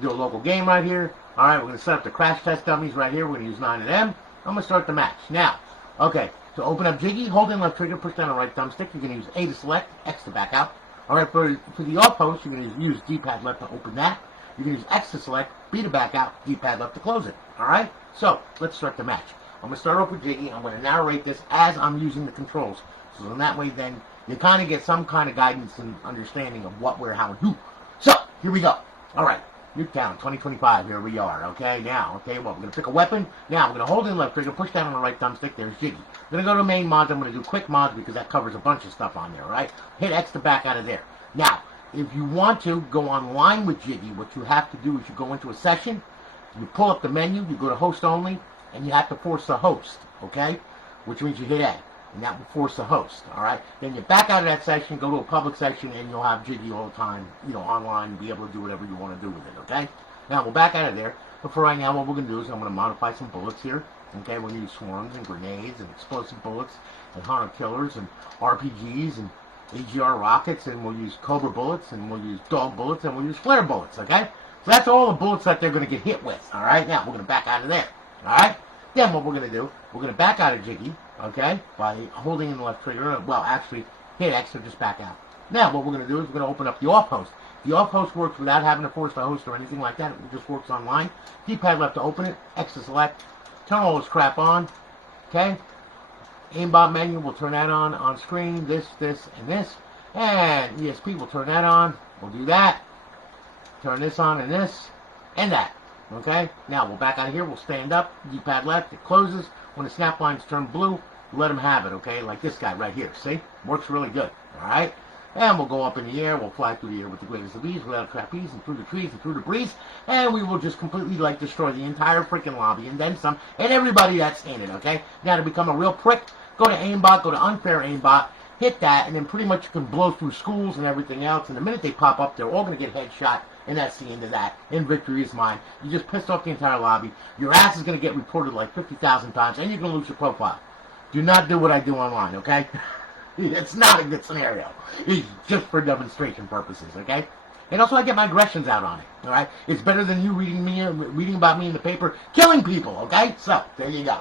Do a local game right here. Alright, we're going to set up the crash test dummies right here. We're going to use 9 of them. I'm going to start the match. Now, okay, to open up Jiggy, hold in left trigger, push down the right thumbstick. You're going to use A to select, X to back out. Alright, for the offhost, you're going to use D-pad left to open that. You're going to use X to select, B to back out, D-pad left to close it. Alright, so let's start the match. I'm going to start off with Jiggy. I'm going to narrate this as I'm using the controls. So in that way, then, you kind of get some kind of guidance and understanding of what, where, how, and who. So, here we go. Alright. Nuketown 2025, here we are, okay? Now, okay, well, we're going to pick a weapon. Now, we're going to hold in left trigger, push down on the right thumbstick, there's Jiggy. We're going to go to main mods, I'm going to do quick mods because that covers a bunch of stuff on there, right? Hit X to back out of there. Now, if you want to go online with Jiggy, what you have to do is you go into a session, you pull up the menu, you go to host only, and you have to force the host, okay? Which means you hit A. And that will force the host, alright? Then you back out of that section, go to a public section, and you'll have Jiggy all the time, you know, online, and be able to do whatever you want to do with it, okay? Now, we'll back out of there, but for right now, what we're going to do is I'm going to modify some bullets here, okay? We're going to use swarms and grenades and explosive bullets and hunter killers and RPGs and AGR rockets, and we'll use Cobra bullets, and we'll use dog bullets, and we'll use flare bullets, okay? So that's all the bullets that they're going to get hit with, alright? Now, we're going to back out of there, alright? Then what we're going to do, we're going to back out of Jiggy, okay, by holding in the left trigger. Well, actually, hit X or just back out. Now, what we're going to do is we're going to open up the offhost. The offhost works without having to force the host or anything like that. It just works online. D-pad left to open it, X to select, turn all this crap on, okay? Aimbot menu, we'll turn that on screen, this, and this. And ESP, we'll turn that on. We'll do that. Turn this on and this, and that. Okay, now we'll back out of here, we'll stand up, D-pad left, it closes. When the snap lines turn blue, let them have it, okay, like this guy right here, see? Works really good, alright? And we'll go up in the air, we'll fly through the air with the greatest of ease, without a trapeze, and through the trees, and through the breeze, and we will just completely, like, destroy the entire freaking lobby, and then some, and everybody that's in it, okay? Now, to become a real prick, go to aimbot, go to unfair aimbot, hit that, and then pretty much you can blow through schools and everything else, and the minute they pop up, they're all going to get headshot. And that's the end of that. And victory is mine. You just pissed off the entire lobby. Your ass is going to get reported like 50,000 times, and you're going to lose your profile. Do not do what I do online, okay? It's not a good scenario. It's just for demonstration purposes, okay? And also I get my aggressions out on it, alright? It's better than you reading about me in the paper, killing people, okay? So, there you go.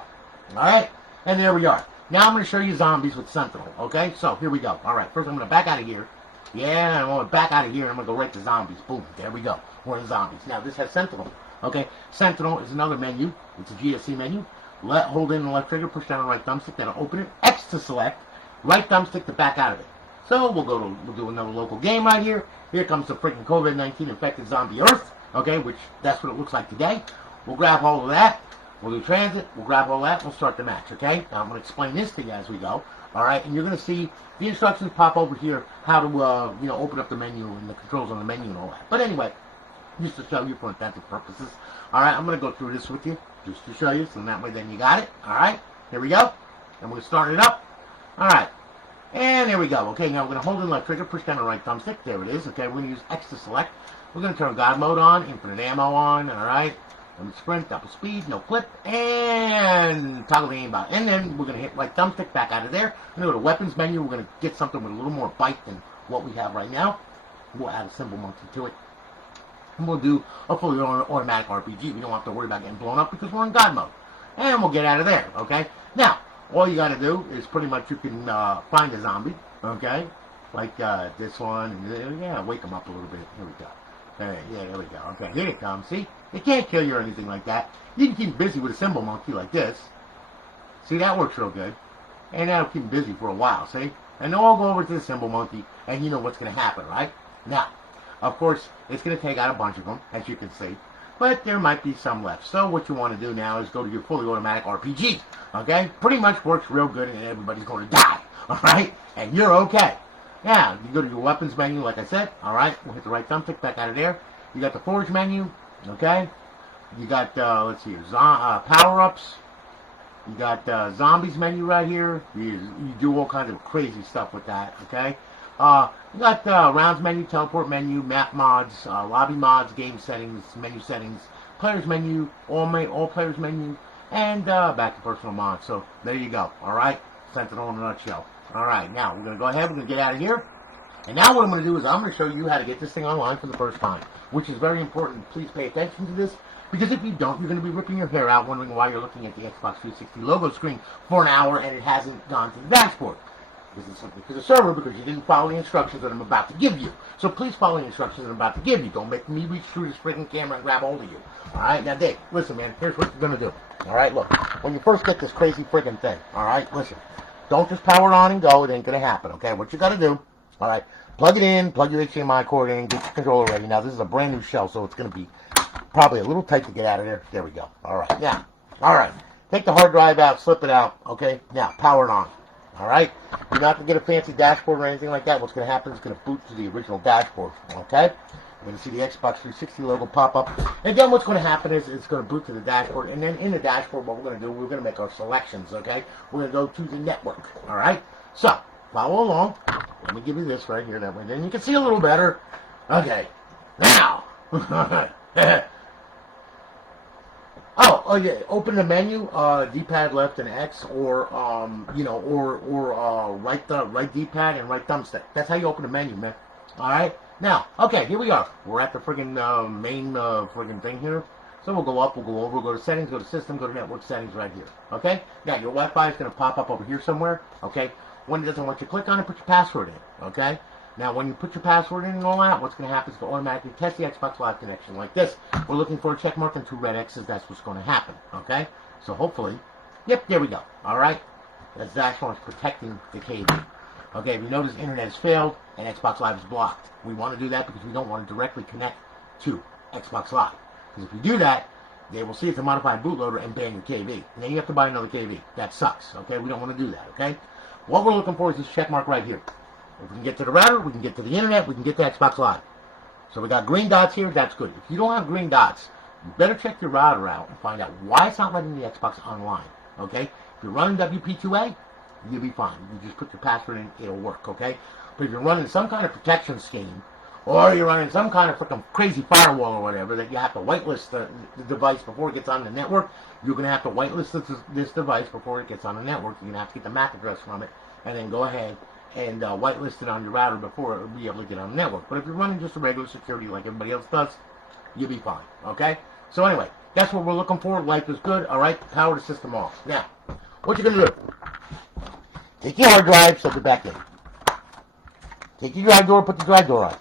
Alright? And there we are. Now I'm going to show you zombies with Sentinel, okay? So, here we go. Alright, first I'm going to back out of here. Yeah, I'm going to back out of here and I'm going to go right to zombies. Boom, there we go. We're in zombies. Now, this has Sentinel. Okay, Sentinel is another menu. It's a GSC menu. Hold in the left trigger, push down the right thumbstick, that'll open it. X to select, right thumbstick to back out of it. So we'll do another local game right here. Here comes the freaking COVID-19 infected zombie Earth. Okay, which that's what it looks like today. We'll grab all of that. We'll do transit. We'll grab all that. We'll start the match. Okay. Now I'm going to explain this to you as we go. All right, and you're going to see the instructions pop over here how to open up the menu and the controls on the menu and all that. But anyway, just to show you for intended purposes. All right, I'm going to go through this with you just to show you, so that way then you got it. All right, here we go. And we're going to start it up. All right. And there we go. Okay, now we're going to hold in left trigger, push down the right thumbstick. There it is. Okay, we're going to use X to select. We're going to turn God mode on, infinite ammo on. All right. Limit sprint, double speed, no clip, and toggle the aimbot. And then we're going to hit right thumbstick back out of there. We're going to go to weapons menu. We're going to get something with a little more bite than what we have right now. We'll add a symbol monkey to it. And we'll do a fully automatic RPG. We don't have to worry about getting blown up because we're in God mode. And we'll get out of there. Okay. Now, all you got to do is pretty much you can find a zombie, okay, like this one, and yeah, wake them up a little bit. Here we go. Yeah, there we go. Okay, here it comes. See, they can't kill you or anything like that. You can keep them busy with a symbol monkey like this. See, that works real good, and that'll keep them busy for a while. See, and they'll all go over to the symbol monkey, and you know what's going to happen, right? Now, of course, it's going to take out a bunch of them, as you can see. But there might be some left. So what you want to do now is go to your fully automatic RPG. Okay? Pretty much works real good and everybody's going to die. Alright? And you're okay. Now, you go to your weapons menu like I said. Alright? We'll hit the right thumbstick back out of there. You got the Forge menu. Okay? You got, let's see, power-ups. You got zombies menu right here. You do all kinds of crazy stuff with that. Okay? You got rounds menu, teleport menu, map mods, lobby mods, game settings, menu settings, players menu, all players menu, and back to personal mods. So there you go. All right, Sentinel in a nutshell. All right, now we're gonna go ahead. We're gonna get out of here. And now what I'm gonna do is I'm gonna show you how to get this thing online for the first time, which is very important. Please pay attention to this because if you don't, you're gonna be ripping your hair out wondering why you're looking at the Xbox 360 logo screen for an hour and it hasn't gone to the dashboard. This is something to the server because you didn't follow the instructions that I'm about to give you. So please follow the instructions that I'm about to give you. Don't make me reach through this freaking camera and grab hold of you. Alright, now Dave, listen man, here's what you're going to do. Alright, look, when you first get this crazy freaking thing, alright, listen, don't just power it on and go, it ain't going to happen, okay? What you got to do, alright, plug it in, plug your HDMI cord in, get your controller ready. Now this is a brand new shell, so it's going to be probably a little tight to get out of there. There we go. Alright, now, alright, take the hard drive out, slip it out, okay? Now, power it on. Alright? You're not going to get a fancy dashboard or anything like that. What's going to happen is it's going to boot to the original dashboard. Okay? You're going to see the Xbox 360 logo pop up. And then what's going to happen is it's going to boot to the dashboard. And then in the dashboard, what we're going to do, we're going to make our selections. Okay? We're going to go to the network. Alright? So, follow along. Let me give you this right here. That way. Then you can see a little better. Okay. Now. Oh yeah, open the menu, D-pad left and X, or right D-pad and right thumbstick. That's how you open the menu, man. All right. Now, okay, here we are. We're at the friggin' main friggin' thing here. So we'll go up, we'll go over, we'll go to settings, go to system, go to network settings right here. Okay. Now your Wi-Fi is gonna pop up over here somewhere. Okay. When it doesn't want you to click on it, put your password in. Okay. Now, when you put your password in and all that, what's going to happen is to automatically test the Xbox Live connection like this. We're looking for a check mark and 2 red X's. That's what's going to happen. Okay? So, hopefully, yep, there we go. All right? That's actually protecting the KV. Okay, if you notice, internet has failed and Xbox Live is blocked. We want to do that because we don't want to directly connect to Xbox Live. Because if we do that, they will see it's a modified bootloader and ban your KV. And then you have to buy another KV. That sucks. Okay? We don't want to do that. Okay? What we're looking for is this check mark right here. If we can get to the router, we can get to the internet, we can get to Xbox Live. So we got green dots here, that's good. If you don't have green dots, you better check your router out and find out why it's not letting the Xbox online. Okay? If you're running WP2A, you'll be fine. You just put your password in, it'll work, okay? But if you're running some kind of protection scheme, or you're running some kind of freaking crazy firewall or whatever that you have to whitelist the device before it gets on the network, you're going to have to whitelist this device before it gets on the network. You're going to have to get the MAC address from it, and then go ahead and whitelist it on your router before it will be able to get on the network. But if you're running just a regular security like everybody else does, you'll be fine, okay? So anyway, that's what we're looking for. Life is good, all right? Power the system off. Now, what you're going to do, take your hard drive, slip it back in. Take your drive door, put the drive door on.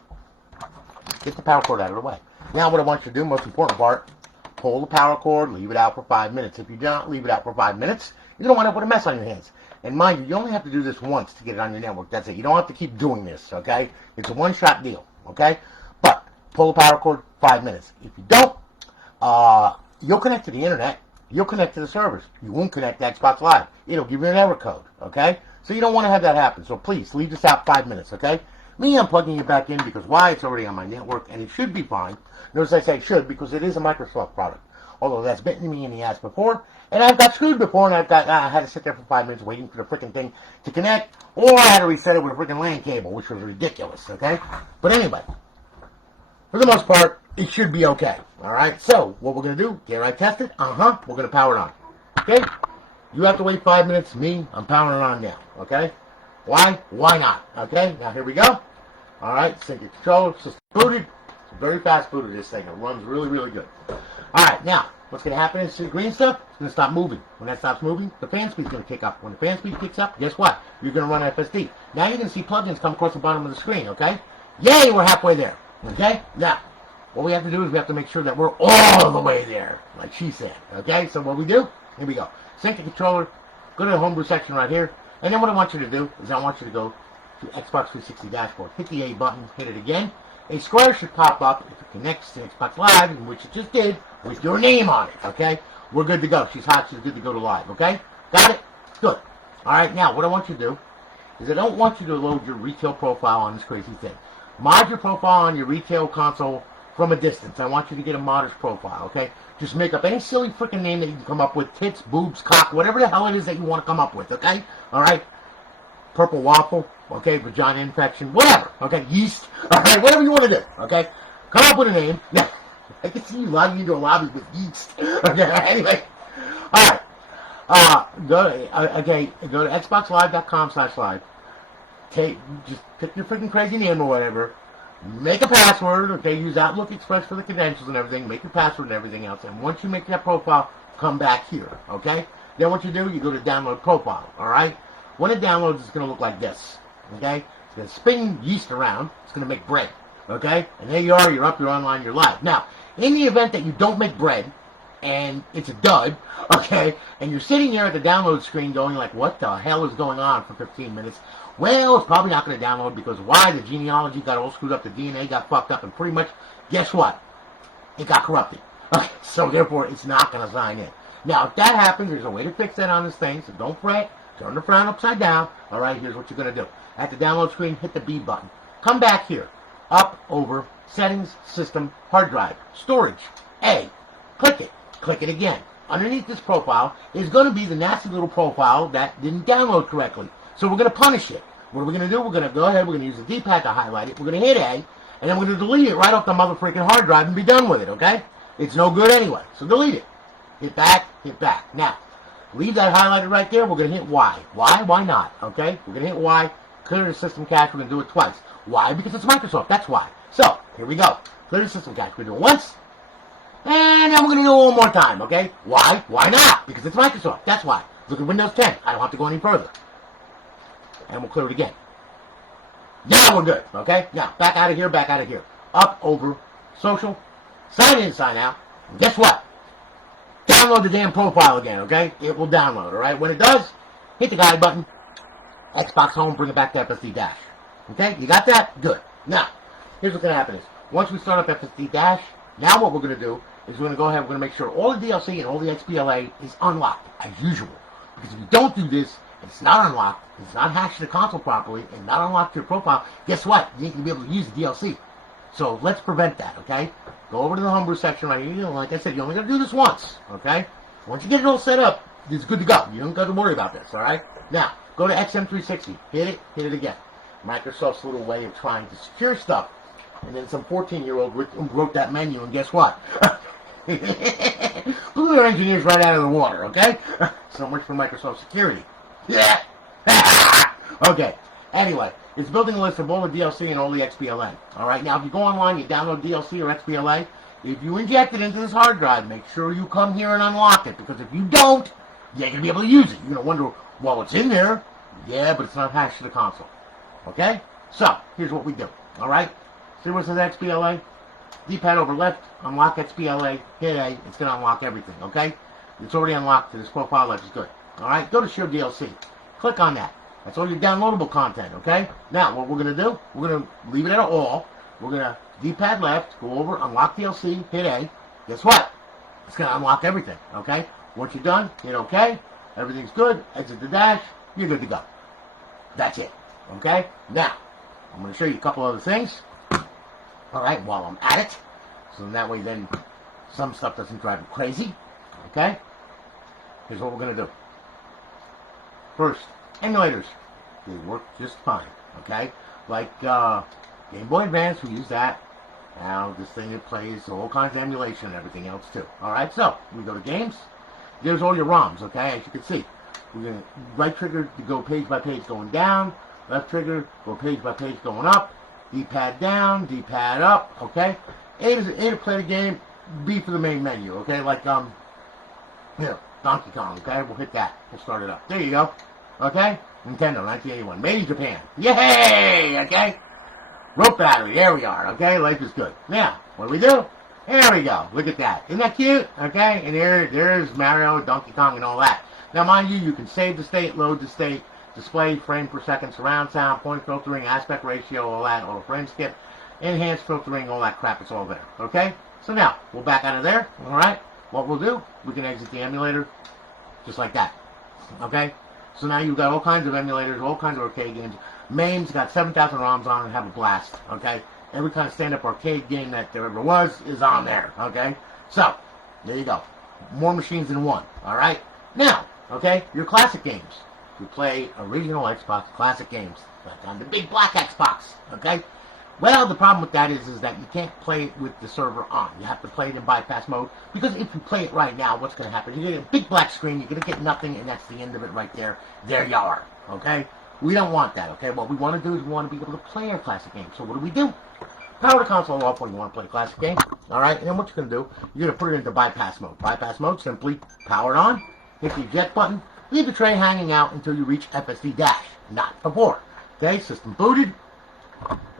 Get the power cord out of the way. Now what I want you to do, most important part, pull the power cord, leave it out for 5 minutes. If you don't leave it out for 5 minutes, you're going to wind up with a mess on your hands. And mind you, you only have to do this once to get it on your network. That's it. You don't have to keep doing this, okay? It's a one-shot deal, okay? But pull the power cord, 5 minutes. If you don't, you'll connect to the internet. You'll connect to the servers. You won't connect to Xbox Live. It'll give you an error code, okay? So you don't want to have that happen. So please, leave this out 5 minutes, okay? Me, I'm plugging it back in because why? It's already on my network, and it should be fine. Notice I say should because it is a Microsoft product. Although that's bitten me in the ass before, and I've got screwed before, and I had to sit there for 5 minutes waiting for the freaking thing to connect, or I had to reset it with a freaking LAN cable, which was ridiculous, okay? But anyway, for the most part, it should be okay, alright? So, what we're going to do, get right tested, we're going to power it on, okay? You have to wait 5 minutes, me, I'm powering it on now, okay? Why? Why not, okay? Now, here we go. Alright, sync your controller, system booted. It's a very fast booter, this thing. It runs really, really good. Alright, now, what's going to happen is, see the green stuff? It's going to stop moving. When that stops moving, the fan speed's going to kick up. When the fan speed kicks up, guess what? You're going to run FSD. Now you're going to see plugins come across the bottom of the screen, okay? Yay, we're halfway there, okay? Now, what we have to do is we have to make sure that we're all the way there, like she said, okay? So what we do, here we go. Sync the controller, go to the homebrew section right here, and then what I want you to do is I want you to go to Xbox 360 dashboard. Hit the A button, hit it again. A square should pop up if it connects to Xbox Live, in which it just did, with your name on it, okay? We're good to go. She's hot. She's good to go to live, okay? Got it? Good. All right, now, what I want you to do is I don't want you to load your retail profile on this crazy thing. Mod your profile on your retail console from a distance. I want you to get a modest profile, okay? Just make up any silly freaking name that you can come up with. Tits, boobs, cock, whatever the hell it is that you want to come up with, okay? All right? Purple waffle, okay? Vagina infection, whatever, okay? Yeast, all right? Whatever you want to do, okay? Come up with a name. Now, I can see you logging into a lobby with yeast. Okay, anyway. All right. Go to xboxlive.com/live. Just pick your freaking crazy name or whatever. Make a password, okay? Use Outlook Express for the credentials and everything. Make your password and everything else. And once you make that profile, come back here, okay? Then what you do, you go to download profile, all right? When it downloads, it's going to look like this, okay? It's going to spin yeast around. It's going to make bread, okay? And there you are. You're up. You're online. You're live. Now, in the event that you don't make bread and it's a dud, okay, and you're sitting there at the download screen going like, what the hell is going on for 15 minutes? Well, it's probably not going to download because why? The genealogy got all screwed up. The DNA got fucked up. And pretty much, guess what? It got corrupted. Okay, so therefore, it's not going to sign in. Now, if that happens, there's a way to fix that on this thing. So don't fret. Turn the frown upside down. All right, here's what you're going to do. At the download screen, hit the B button. Come back here. Up, over, settings, system, hard drive, storage, A. Click it. Click it again. Underneath this profile is going to be the nasty little profile that didn't download correctly. So we're going to punish it. What are we going to do? We're going to go ahead. We're going to use the D-pad to highlight it. We're going to hit A. And then we're going to delete it right off the motherfucking hard drive and be done with it, okay? It's no good anyway. So delete it. Hit back. Hit back. Now, leave that highlighted right there. We're going to hit Y. Why? Why not? Okay? We're going to hit Y. Clear the system cache. We're going to do it twice. Why? Because it's Microsoft. That's why. So, here we go. Clear the system cache. We're going to do it once. And then we're going to do it one more time. Okay? Why? Why not? Because it's Microsoft. That's why. Look at Windows 10. I don't have to go any further. And we'll clear it again. Now we're good. Okay? Now, back out of here. Back out of here. Up, over, social. Sign in, sign out. And guess what? Download the damn profile again, okay? It will download, all right? When it does, hit the guide button, Xbox Home, bring it back to FSD Dash. Okay? You got that? Good. Now, here's what's going to happen is, once we start up FSD Dash, now what we're going to do is we're going to go ahead, we're going to make sure all the DLC and all the XBLA is unlocked, as usual. Because if you don't do this, it's not unlocked, it's not hashed to the console properly, and not unlocked to your profile, guess what? You ain't going to be able to use the DLC. So let's prevent that, okay? Go over to the homebrew section right here. Like I said, you only got to do this once, okay? Once you get it all set up, it's good to go. You don't got to worry about this, all right? Now, go to XM360. Hit it again. Microsoft's little way of trying to secure stuff. And then some 14-year-old wrote that menu, and guess what? Blew their engineers right out of the water, okay? So much for Microsoft security. Yeah. Okay. Anyway, it's building a list of all the DLC and all the XBLA. Alright, now if you go online, you download DLC or XBLA, if you inject it into this hard drive, make sure you come here and unlock it, because if you don't, you ain't going to be able to use it. You're going to wonder, well, it's in there. Yeah, but it's not hashed to the console. Okay? So, here's what we do. Alright? See where it says XBLA? D-pad over left, unlock XBLA, hit A, it's going to unlock everything, okay? It's already unlocked to this profile, which is good. Alright, go to Show DLC. Click on that. That's all your downloadable content, okay? Now, what we're going to do, we're going to leave it at all. We're going to D-pad left, go over, unlock DLC, hit A. Guess what? It's going to unlock everything, okay? Once you're done, hit OK. Everything's good. Exit the dash. You're good to go. That's it, okay? Now, I'm going to show you a couple other things, alright, while I'm at it. So that way then some stuff doesn't drive you crazy, okay? Here's what we're going to do. First, emulators. They work just fine, okay? Like Game Boy Advance, we use that. Now, this thing, it plays all kinds of emulation and everything else, too. Alright, so, we go to Games. There's all your ROMs, okay, as you can see. We're going to right trigger to go page by page going down. Left trigger, go page by page going up. D-pad down, D-pad up, okay? A to play the game, B for the main menu, okay? Like, here, Donkey Kong, okay? We'll hit that. We'll start it up. There you go. Okay? Nintendo, 1981. Made in Japan. Yay! Okay? Rope battery. There we are. Okay? Life is good. Now, what do we do? There we go. Look at that. Isn't that cute? Okay? And there's Mario, Donkey Kong, and all that. Now, mind you, you can save the state, load the state, display, frame per second, surround sound, point filtering, aspect ratio, all that, auto frame skip, enhanced filtering, all that crap. It's all there. Okay? So now, we'll back out of there. Alright? What we'll do, we can exit the emulator just like that. Okay? So now you've got all kinds of emulators, all kinds of arcade games. MAME's got 7,000 ROMs on it and have a blast. Okay? Every kind of stand-up arcade game that there ever was is on there. Okay? So, there you go. More machines than one. Alright? Now, okay, your classic games. You play original Xbox classic games. Like on the big black Xbox. Okay? Well, the problem with that is that you can't play it with the server on. You have to play it in bypass mode. Because if you play it right now, what's going to happen? You're going to get a big black screen. You're going to get nothing, and that's the end of it right there. There you are. Okay? We don't want that. Okay? What we want to do is we want to be able to play our classic games. So what do? Power the console off when you want to play a classic game. Alright? And then what you're going to do, you're going to put it into bypass mode. Bypass mode, simply power it on. Hit the eject button. Leave the tray hanging out until you reach FSD dash. Not before. Okay? System booted.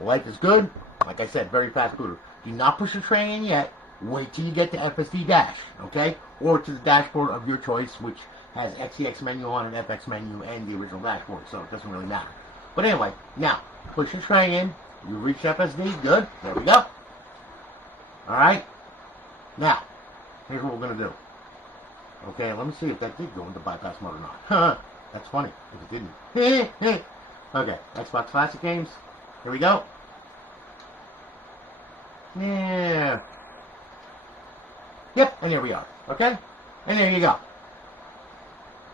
Life is good. Like I said, very fast booter. Do not push the tray in yet. Wait till you get to FSD dash, okay? Or to the dashboard of your choice, which has XEX menu on and FX menu and the original dashboard, so it doesn't really matter. But anyway, now, push the tray in. You reach FSD. Good. There we go. Alright? Now, here's what we're going to do. Okay, let me see if that did go into bypass mode or not. That's funny, if it didn't. Okay, Xbox Classic Games. Here we go. Yeah. Yep, and here we are. Okay? And there you go.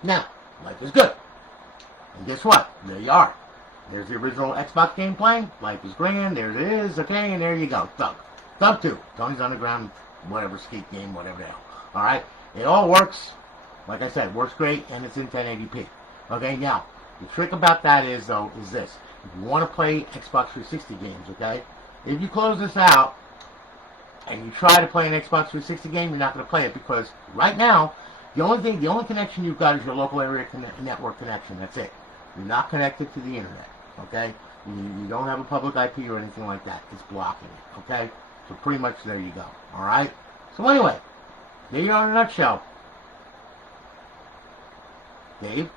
Now, life is good. And guess what? There you are. There's the original Xbox game playing. Life is grand. There it is. Okay, and there you go. Thug. Thug 2. Tony's Underground, whatever, skate game, whatever the hell. Alright? It all works. Like I said, works great, and it's in 1080p. Okay, now, the trick about that is, though, is this. If you want to play Xbox 360 games, okay, if you close this out and you try to play an Xbox 360 game, you're not going to play it because right now, the only connection you've got is your local area network connection. That's it. You're not connected to the internet, okay? You don't have a public IP or anything like that. It's blocking it, okay? So pretty much there you go, all right? So anyway, there you are in a nutshell. Dave?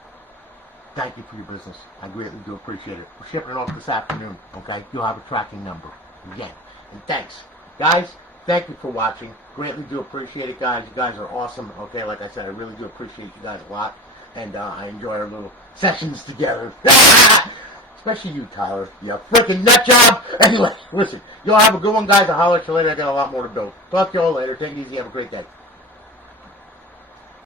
Thank you for your business. I greatly do appreciate it. We're shipping it off this afternoon, okay? You'll have a tracking number again. And thanks. Guys, thank you for watching. Greatly do appreciate it, guys. You guys are awesome, okay? Like I said, I really do appreciate you guys a lot. And I enjoy our little sessions together. Especially you, Tyler. You freaking nut job. Anyway, listen. Y'all have a good one, guys. I'll holler at you later. I got a lot more to build. Talk to y'all later. Take it easy. Have a great day.